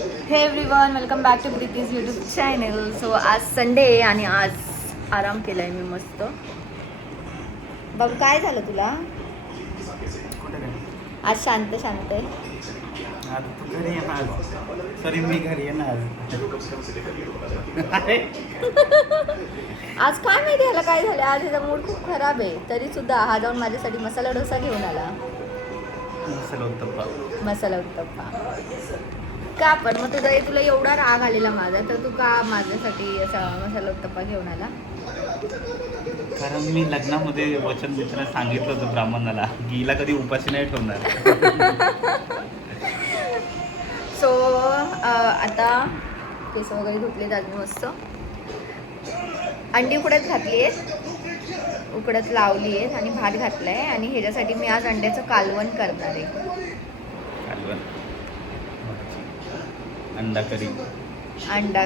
हे everyone, welcome back to Preeti's YouTube channel. So आज Sunday आहे आणि आज आराम केलाय मी मस्त. बघ काय झालं तुला आज? शांत शांत आहे. तू घरी ये ना आज. सॉरी मी घरी आहे ना आज. आज काय माहिती ह्याला काय झालं. आज ह्याचा मूड खूप खराब आहे. तरी सुद्धा हा जाऊन माझ्यासाठी मसाला डोसा घेऊन आला. मसाला उत्तप्पा का? पण मग तुला एवढा राग आलेला माझा, तर तू का माझ्यासाठी असा मसाला उत्तप्पा घेऊन आला? कारण मी लग्नामध्ये वचन देताना सांगितलं होतं ब्राह्मणाला की हिला कधी उपाशी नाही ठेवणार. सो आता केस वगैरे धुतले आज मस्त. अंडी उकडत घातली आहेत, उकडत लावली आहेत आणि भात घातला आहे. आणि ह्याच्यासाठी मी आज अंड्याचं कालवण करणार आहे. अंडा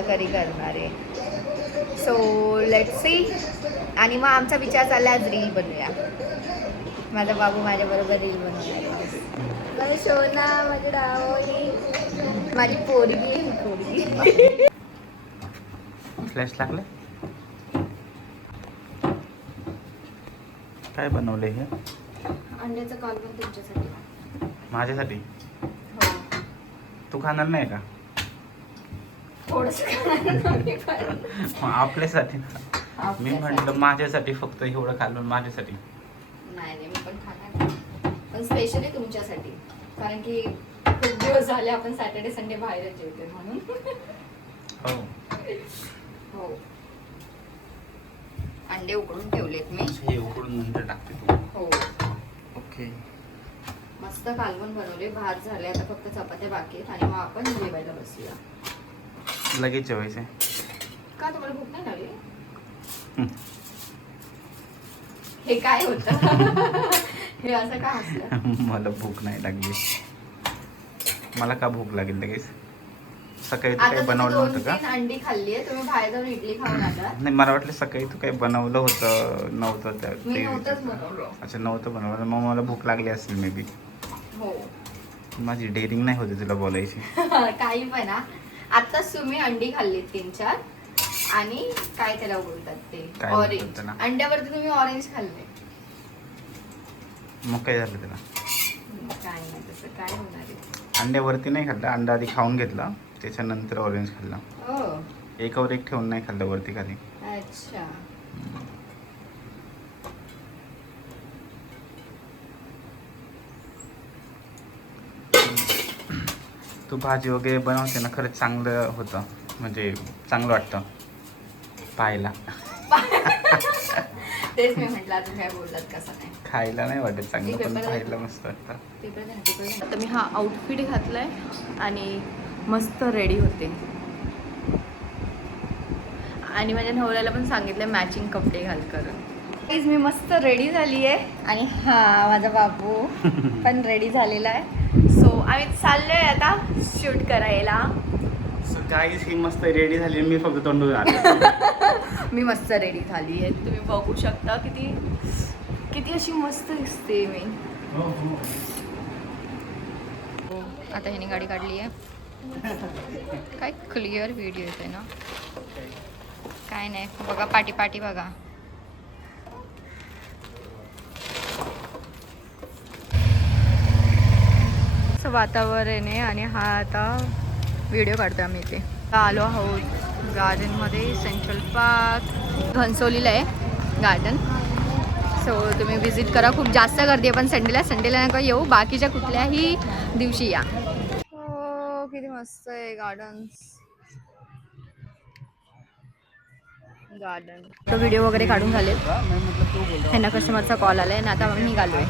करी करणार आहे. So let's see. आणि मग आमचा विचार चालला आज रील बनवूया. माझा बाबू माझ्याबरोबर रील बनवूया. माझी शोना, माझी डावली, माझी पोरगी. फ्लॅश लागले. काय बनवले हे? अंड्याचं कालवण तुमच्यासाठी. माझ्यासाठी? हो. तू खाणार नाही का? मग आपल्यासाठी. मी म्हटलं माझ्यासाठी, फक्त एवढं खाल्लं माझ्यासाठी. नाही मी पण खाणार, पण स्पेशली तुमच्यासाठी. कारण की खूप दिवस झाले आपण सॅटर्डे संडे बाहेरच जेवतो म्हणून. हो. अंडे उकडून ठेवलेत मी. हे उकडून नंतर टाकते तू? हो. ओके. मस्त कालवण बनवले, भात झाले, आता फक्त चपात्या बाकी आहेत आणि मग आपण जेवायला बसूया. लगेच जेवायचं का? तुम्हाला भूक नाही लागली? हे काय होतं? हे असं का हसलं? मला भूक नाही लागली. मला का भूक लागेल लगेच? सकाळी तू आता काही बनवलं होतं का? 2-3 अंडी खाल्ली आहे. तुम्ही बाहेर जाऊन इडली खाऊन आला. नाही, मला वाटलं सकाळी तू काही बनवलं होतं. नव्हतं मी नव्हतंच बनवलं. अच्छा, नव्हतं बनवलं. मग मला भूक लागली असेल मे बी. हो. माझी डेअरिंग नाही होती तुला बोलायची. काही पण ना. आताच तुम्ही अंडी खाल्ली 3-4 आणि काय त्याला बोलतात ते ऑरेंज. अंड्यावरती तुम्ही ऑरेंज खाल्ले. मग काय झालं त्याला? काय नाही, तसं काय होणार आहे. अंड्यावरती नाही खाल्लं. अंडा आधी खाऊन घेतला, त्याच्यानंतर ऑरेंज खाल्ला. हो. एकावर एक ठेवून नाही खाल्लं, वरती खाली. अच्छा. तू भाजी वगैरे बनवते ना, खरंच चांगलं होतं. म्हणजे चांगलं वाटतं पाहायला. तेच मी म्हटलं तुम्ही काय बोललात कसं नाही. खायला नाही वाटत चांगलं, पण पाहायला मस्त वाटतं. आता मी हा आउटफिट घातलाय आणि मस्त रेडी होते. आणि माझ्या नवऱ्याला पण सांगितलं मॅचिंग कपडे घाल करून. मी मस्त रेडी झाली आहे आणि हा माझा बाबू पण रेडी झालेला आहे. सो आम्ही चाललोय आता शूट करायला. सो गाईज, ही मस्त रेडी झाली. मी फक्त तोंडून आले. मी मस्त रेडी झाली आहे. तुम्ही बघू शकता किती अशी मस्त दिसते मी. आता ह्याने गाडी काढली आहे. काय क्लिअर व्हिडिओ येतोय ना. काय नाही बघा, पाठी बघा. वातावरण आहे आणि हा आता व्हिडिओ काढतोय आम्ही इथे. आलो आहोत गार्डनमध्ये. सेंट्रल पार्क घनसोलीला आहे गार्डन. सो तुम्ही विजिट करा. खूप जास्त गर्दी आहे, पण संडेला नका येऊ, बाकीच्या कुठल्याही दिवशी या. हो, किती मस्त आहे गार्डन. तो व्हिडिओ वगैरे काढून झाले. ह्यांना कस्टमरचा कॉल आलाय आणि आता आम्ही निघालोय.